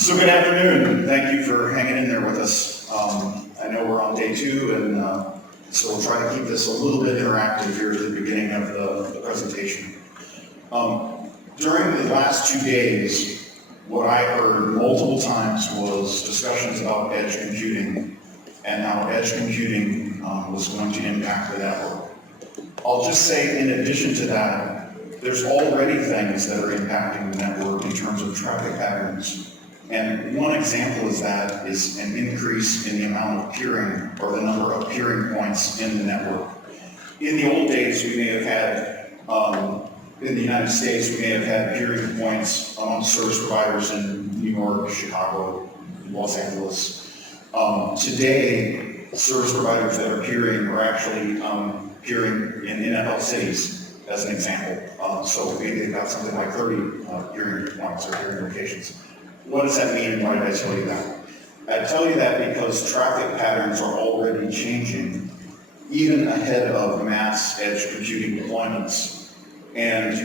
So good afternoon. Thank you for hanging in there with us. I know we're on day 2, and so we'll try to keep this a little bit interactive here at the beginning of the presentation. During the last 2 days, what I heard multiple times was discussions about edge computing and how edge computing was going to impact the network. I'll just say, in addition to that, there's already things that are impacting the network in terms of traffic patterns. And one example of that is an increase in the amount of peering, or the number of peering points in the network. In the old days, we may have had, in the United States, we may have had peering points among service providers in New York, Chicago, Los Angeles. Today, service providers that are peering are actually peering in NFL cities, as an example. So maybe they've got something like 30 peering points or peering locations. What does that mean, and why did I tell you that? I tell you that because traffic patterns are already changing, even ahead of mass edge computing deployments. And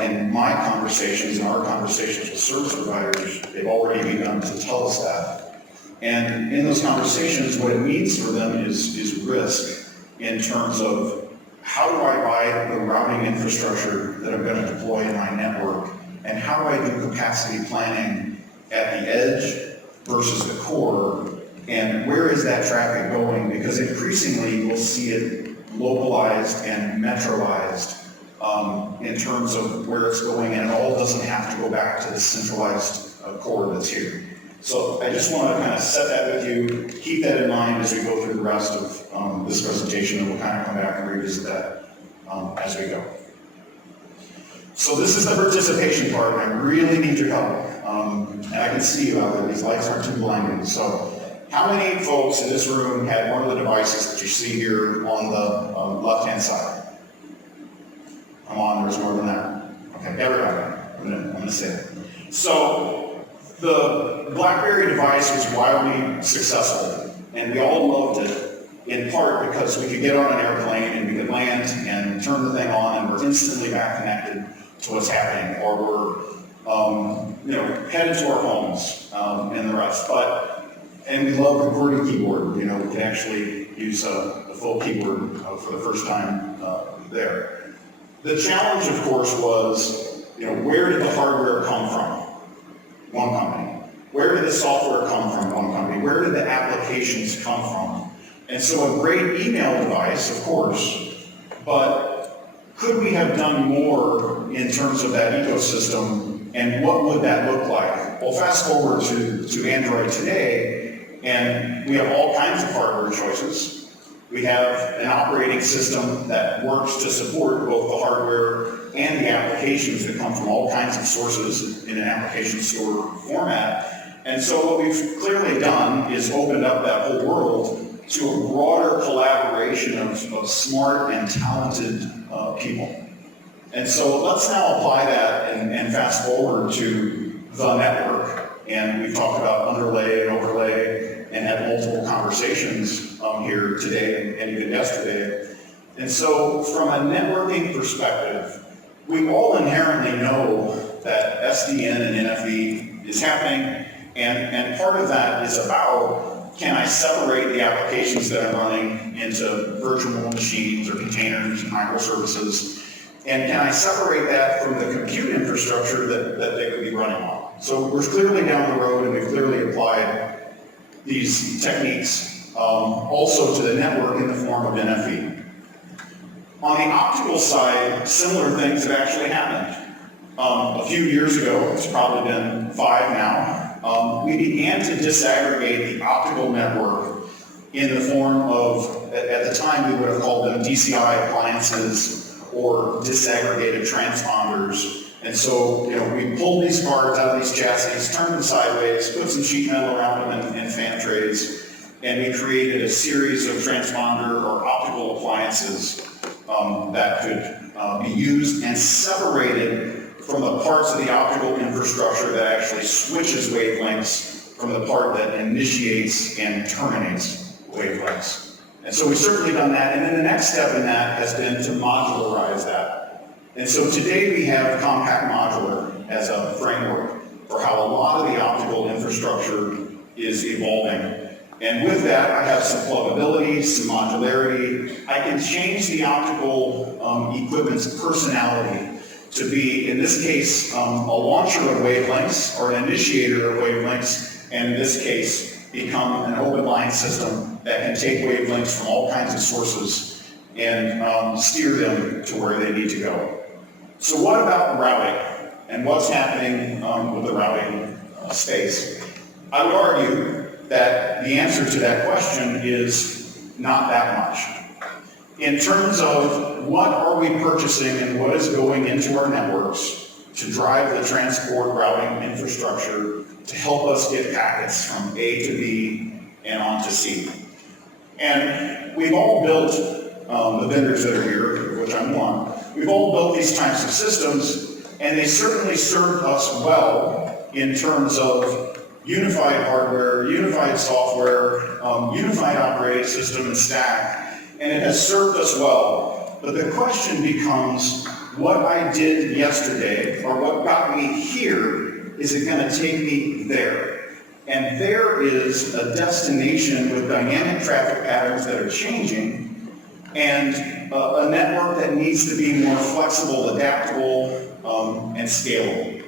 in my conversations, and our conversations with service providers, they've already begun to tell us that. And in those conversations, what it means for them is risk in terms of, how do I buy the routing infrastructure that I'm going to deploy in my network? And how do I do capacity planning at the edge versus the core, and where is that traffic going? Because increasingly we'll see it localized and metroized in terms of where it's going, and it all doesn't have to go back to the centralized core that's here. So I just want to kind of set that with you, keep that in mind as we go through the rest of this presentation, and we'll kind of come back and revisit that as we go. So this is the participation part, and I really need your help. And I can see you out there, these lights aren't too blinding. So how many folks in this room had one of the devices that you see here on the left-hand side? Come on, there's more than that. Okay, everybody, I'm gonna say it. So the BlackBerry device was wildly successful, and we all loved it, in part because we could get on an airplane and we could land and turn the thing on, and we're instantly back connected to what's happening, or we're headed to our homes and the rest. And we love the QWERTY keyboard. We can actually use the full keyboard for the first time there. The challenge, of course, was where did the hardware come from? One company. Where did the software come from? One company. Where did the applications come from? And so a great email device, of course, but could we have done more in terms of that ecosystem, and what would that look like? Well, fast forward to Android today, and we have all kinds of hardware choices. We have an operating system that works to support both the hardware and the applications that come from all kinds of sources in an application store format. And so what we've clearly done is opened up that whole world to a broader collaboration of smart and talented people. And so let's now apply that and fast forward to the network. And we've talked about underlay and overlay and had multiple conversations here today and even yesterday. And so from a networking perspective, we all inherently know that SDN and NFV is happening, and part of that is about, can I separate the applications that I'm running into virtual machines or containers and microservices? And can I separate that from the compute infrastructure that they could be running on? So we're clearly down the road, and we've clearly applied these techniques also to the network in the form of NFV. On the optical side, similar things have actually happened. A few years ago, it's probably been 5 now, we began to disaggregate the optical network in the form of, at the time we would have called them DCI appliances, or disaggregated transponders. And so, we pulled these cards out of these chassis, turned them sideways, put some sheet metal around them in fan trays, and we created a series of transponder or optical appliances that could be used and separated from the parts of the optical infrastructure that actually switches wavelengths from the part that initiates and terminates wavelengths. And so we've certainly done that, and then the next step in that has been to modularize that. And so today we have compact modular as a framework for how a lot of the optical infrastructure infrastructure is evolving. And with that, I have some pluggability, some modularity. I can change the optical equipment's personality to be, in this case, a launcher of wavelengths or an initiator of wavelengths, and in this case, become an open line system that can take wavelengths from all kinds of sources and steer them to where they need to go. So what about routing and what's happening with the routing space? I would argue that the answer to that question is not that much. In terms of what are we purchasing and what is going into our networks to drive the transport routing infrastructure to help us get packets from A to B and on to C. And we've all built, the vendors that are here, of which I'm one, we've all built these types of systems, and they certainly served us well in terms of unified hardware, unified software, unified operating system and stack, and it has served us well. But the question becomes, what I did yesterday, or what got me here, is it going to take me there? And there is a destination with dynamic traffic patterns that are changing, and a network that needs to be more flexible, adaptable, and scalable.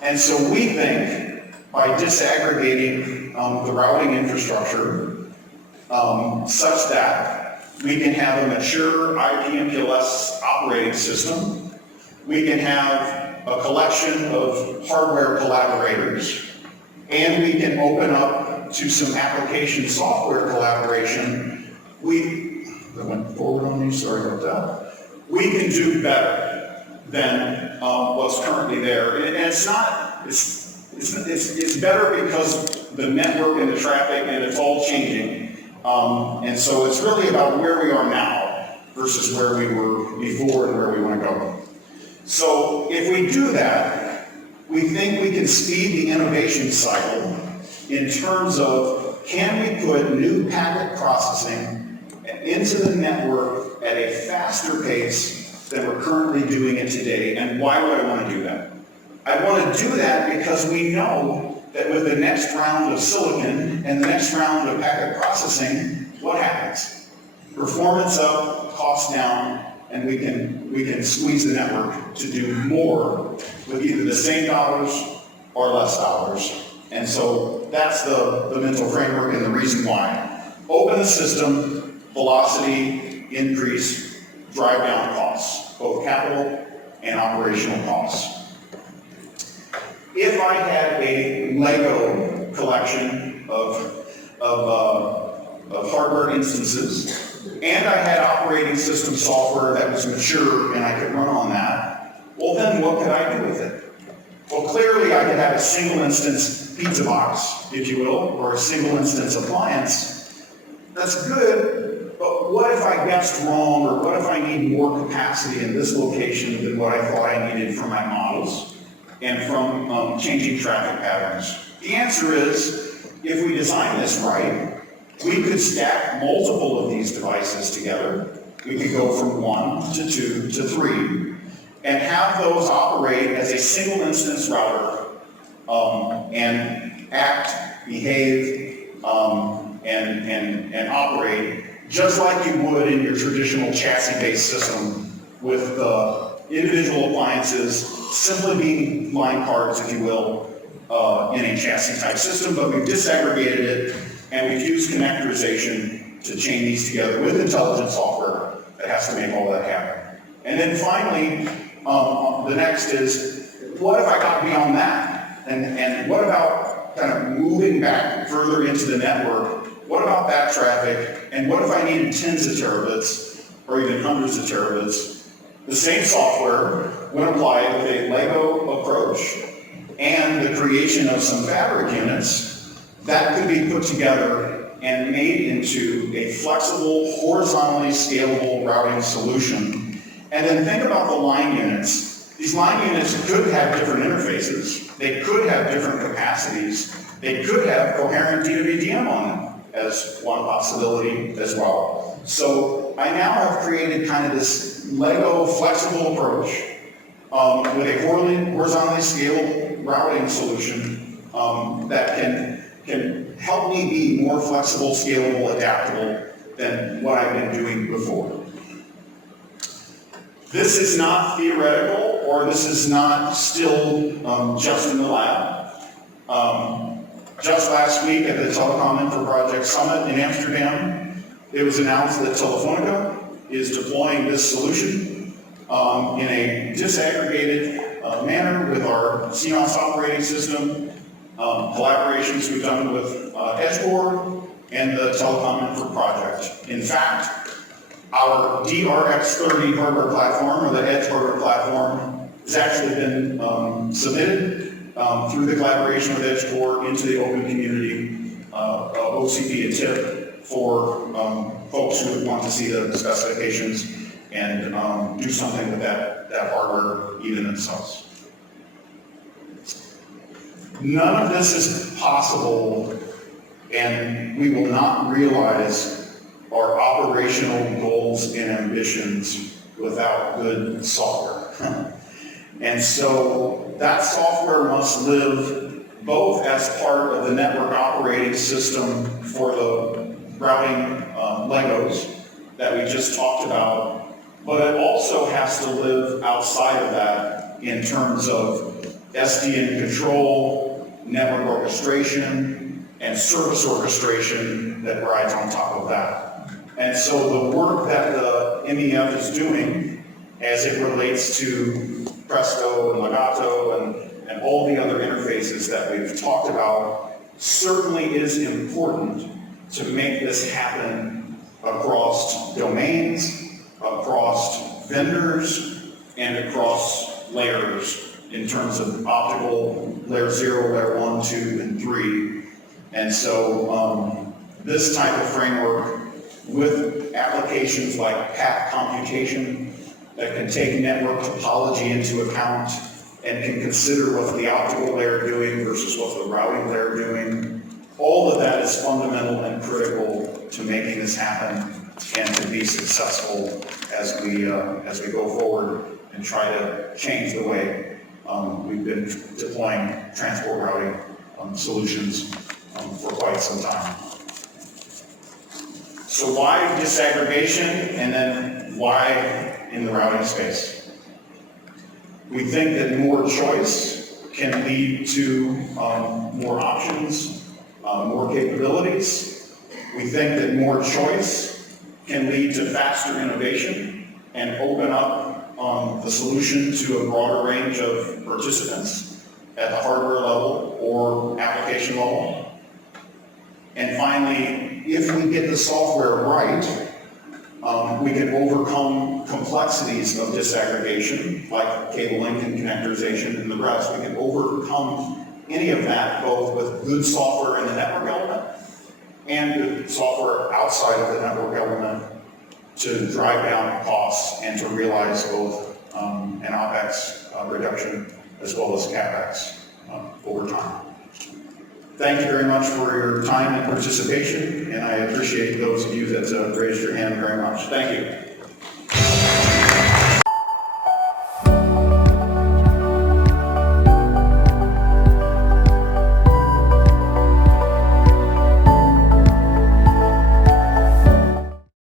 And so we think, by disaggregating the routing infrastructure such that we can have a mature IP MPLS operating system, we can have a collection of hardware collaborators, and we can open up to some application software collaboration. I went forward on me, sorry about that. We can do better than what's currently there. And it's not, it's better because the network and the traffic and it's all changing. And so it's really about where we are now versus where we were before and where we want to go. So if we do that, we think we can speed the innovation cycle in terms of, can we put new packet processing into the network at a faster pace than we're currently doing it today, and why would I want to do that? I want to do that because we know that with the next round of silicon and the next round of packet processing, what happens? Performance up, cost down, and we can squeeze the network to do more with either the same dollars or less dollars. And so that's the mental framework and the reason why. Open the system, velocity, increase, drive down costs, both capital and operational costs. If I had a Lego collection of hardware instances, and I had operating system software that was mature and I could run on that, well then what could I do with it? Well, clearly I could have a single instance pizza box, if you will, or a single instance appliance. That's good, but what if I guessed wrong, or what if I need more capacity in this location than what I thought I needed from my models and from changing traffic patterns? The answer is, if we design this right, we could stack multiple of these devices together. We could go from 1 to 2 to 3 and have those operate as a single instance router and act, behave, and operate just like you would in your traditional chassis-based system with individual appliances simply being line cards, if you will, in a chassis-type system, but we've disaggregated it and we've used connectorization to chain these together with intelligent software that has to make all that happen. And then finally, the next is, what if I got beyond that? And what about kind of moving back further into the network? What about that traffic? And what if I needed tens of terabits or even hundreds of terabits? The same software, when applied with a Lego approach and the creation of some fabric units, that could be put together and made into a flexible, horizontally scalable routing solution. And then think about the line units. These line units could have different interfaces. They could have different capacities. They could have coherent DWDM on them as one possibility as well. So I now have created kind of this Lego flexible approach with a horizontally scalable routing solution that can help me be more flexible, scalable, adaptable than what I've been doing before. This is not theoretical, or this is not still just in the lab. Just last week at the Telecom Infra Project Summit in Amsterdam, it was announced that Telefonica is deploying this solution in a disaggregated manner with our CMOS operating system, collaborations we've done with Edgeboard and the Telecom Infra Project. In fact, our DRX30 hardware platform, or the Edge hardware platform, has actually been submitted through the collaboration with Edgeboard into the open community of OCP and TIP for folks who would want to see the specifications and do something with that hardware even themselves. None of this is possible, and we will not realize our operational goals and ambitions without good software. And so that software must live both as part of the network operating system for the routing Legos that we just talked about, but it also has to live outside of that in terms of SDN control, network orchestration, and service orchestration that rides on top of that. And so the work that the MEF is doing as it relates to Presto and Legato and all the other interfaces that we've talked about certainly is important to make this happen across domains, across vendors, and across layers in terms of optical layer 0, layer 1, 2, and 3. And so this type of framework with applications like path computation that can take network topology into account and can consider what the optical layer doing versus what the routing layer doing. All of that is fundamental and critical to making this happen and to be successful as we go forward and try to change the way we've been deploying transport routing solutions for quite some time. So why disaggregation, and then why in the routing space? We think that more choice can lead to more options, more capabilities. We think that more choice can lead to faster innovation and open up the solution to a broader range of participants at the hardware level or application level. And finally, if we get the software right, we can overcome complexities of disaggregation, like cable link and connectorization and the rest. We can overcome any of that, both with good software in the network element and good software outside of the network element to drive down costs and to realize both an OpEx reduction as well as CapEx over time. Thank you very much for your time and participation, and I appreciate those of you that raised your hand very much. Thank you.